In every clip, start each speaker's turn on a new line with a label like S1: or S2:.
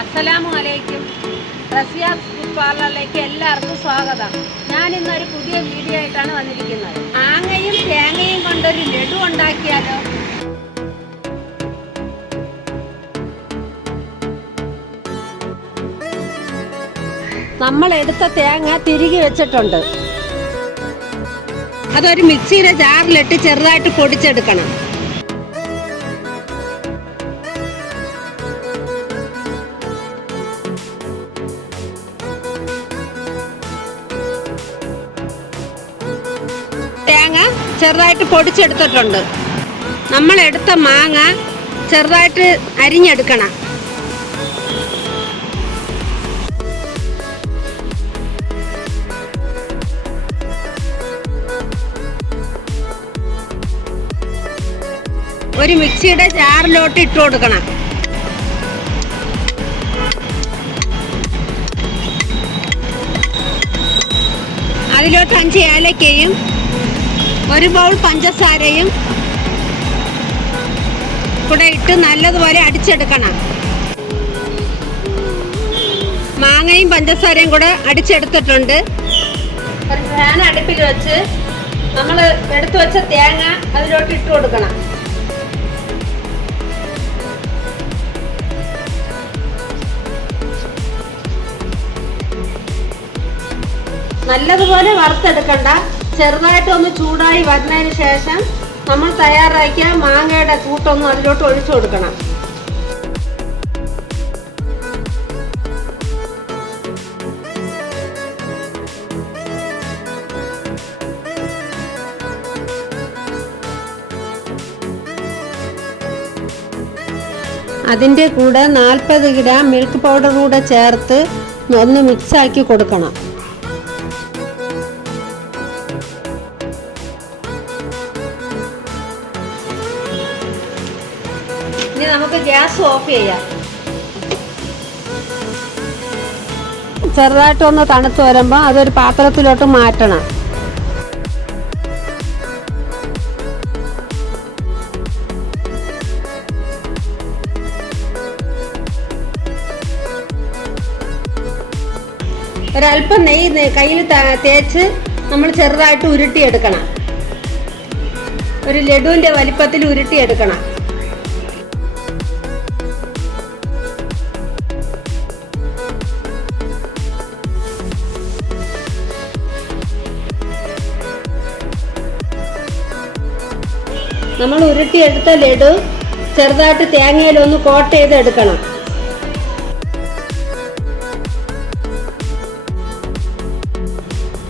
S1: അസ്സലാമു അലൈക്കും ഫുഡ് പാർലറിലേക്ക് എല്ലാവർക്കും സ്വാഗതം. ഞാൻ ഇന്നൊരു പുതിയ വീഡിയോ ആയിട്ടാണ് വന്നിരിക്കുന്നത്. ആങ്ങയും തേങ്ങയും കൊണ്ടൊരു ലഡു ഉണ്ടാക്കിയാലോ? നമ്മൾ എടുത്ത തേങ്ങ തിരികെ വെച്ചിട്ടുണ്ട്. അതൊരു മിക്സിയുടെ ജാറിലിട്ട് ചെറുതായിട്ട് പൊടിച്ചെടുക്കണം. തേങ്ങ ചെറുതായിട്ട് പൊടിച്ചെടുത്തിട്ടുണ്ട്. നമ്മൾ എടുത്ത മാങ്ങ ചെറുതായിട്ട് അരിഞ്ഞെടുക്കണം. ഒരു മിക്സിയുടെ ജാറിലോട്ട് ഇട്ട് കൊടുക്കണം. അതിലോട്ട് അഞ്ച് ഏലക്കയും ഒരു ബൗൾ പഞ്ചസാരയും കൂടെ ഇട്ട് നല്ലതുപോലെ അടിച്ചെടുക്കണം. മാങ്ങയും പഞ്ചസാരയും കൂടെ അടിച്ചെടുത്തിട്ടുണ്ട്. ഒരു ഫാൻ അടുപ്പിൽ വെച്ച് നമ്മൾ എടുത്തു വെച്ച തേങ്ങ അതിലോട്ട് ഇട്ട് കൊടുക്കണം. നല്ലതുപോലെ വറുത്തെടുക്കണ്ട. ചെറുതായിട്ട് ഒന്ന് ചൂടായി വരുന്നതിന് ശേഷം നമ്മൾ തയ്യാറാക്കിയ മാങ്ങയുടെ കൂട്ടൊന്നും അതിലോട്ട് ഒഴിച്ചു കൊടുക്കണം. അതിന്റെ കൂടെ നാൽപ്പത് ഗ്രാം മിൽക്ക് പൗഡർ കൂടെ ചേർത്ത് ഒന്ന് മിക്സാക്കി കൊടുക്കണം. നമുക്ക് ഗ്യാസ് ഓഫ് ചെയ്യാം. ചെറുതായിട്ടൊന്ന് തണുത്ത് വരുമ്പോൾ അതൊരു പാത്രത്തിലോട്ട് മാറ്റണം. ഒരല്പം നെയ്യ് കയ്യിൽ തേച്ച് നമ്മൾ ചെറുതായിട്ട് ഉരുട്ടിയെടുക്കണം. ഒരു ലഡുവിന്റെ വലിപ്പത്തിൽ ഉരുട്ടിയെടുക്കണം. നമ്മൾ ഉരുട്ടിയെടുത്ത ലഡു ചെറുതായിട്ട് തേങ്ങയിലൊന്ന് കോട്ട് ചെയ്ത് എടുക്കണം.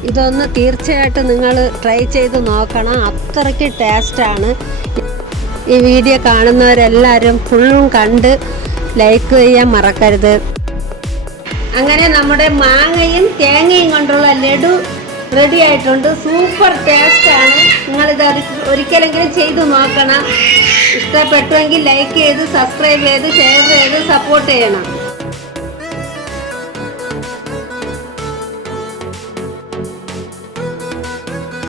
S1: ഇതൊന്ന് തീർച്ചയായിട്ടും നിങ്ങൾ ട്രൈ ചെയ്ത് നോക്കണം. അത്രയ്ക്ക് ടേസ്റ്റാണ് ഈ വീഡിയോ കാണുന്നവരെല്ലാവരും ഫുള്ളും കണ്ട് ലൈക്ക് ചെയ്യാൻ മറക്കരുത്. അങ്ങനെ നമ്മുടെ മാങ്ങയും തേങ്ങയും കൊണ്ടുള്ള ലഡു റെഡി ആയിട്ടുണ്ട്. സൂപ്പർ ടേസ്റ്റാണ് നിങ്ങളിത് ഒരി- ഒരിക്കലെങ്കിലും ചെയ്തു നോക്കണം. ഇഷ്ടപ്പെട്ടുവെങ്കിൽ ലൈക്ക് ചെയ്ത് സബ്സ്ക്രൈബ് ചെയ്ത് ഷെയർ ചെയ്ത് സപ്പോർട്ട് ചെയ്യണം.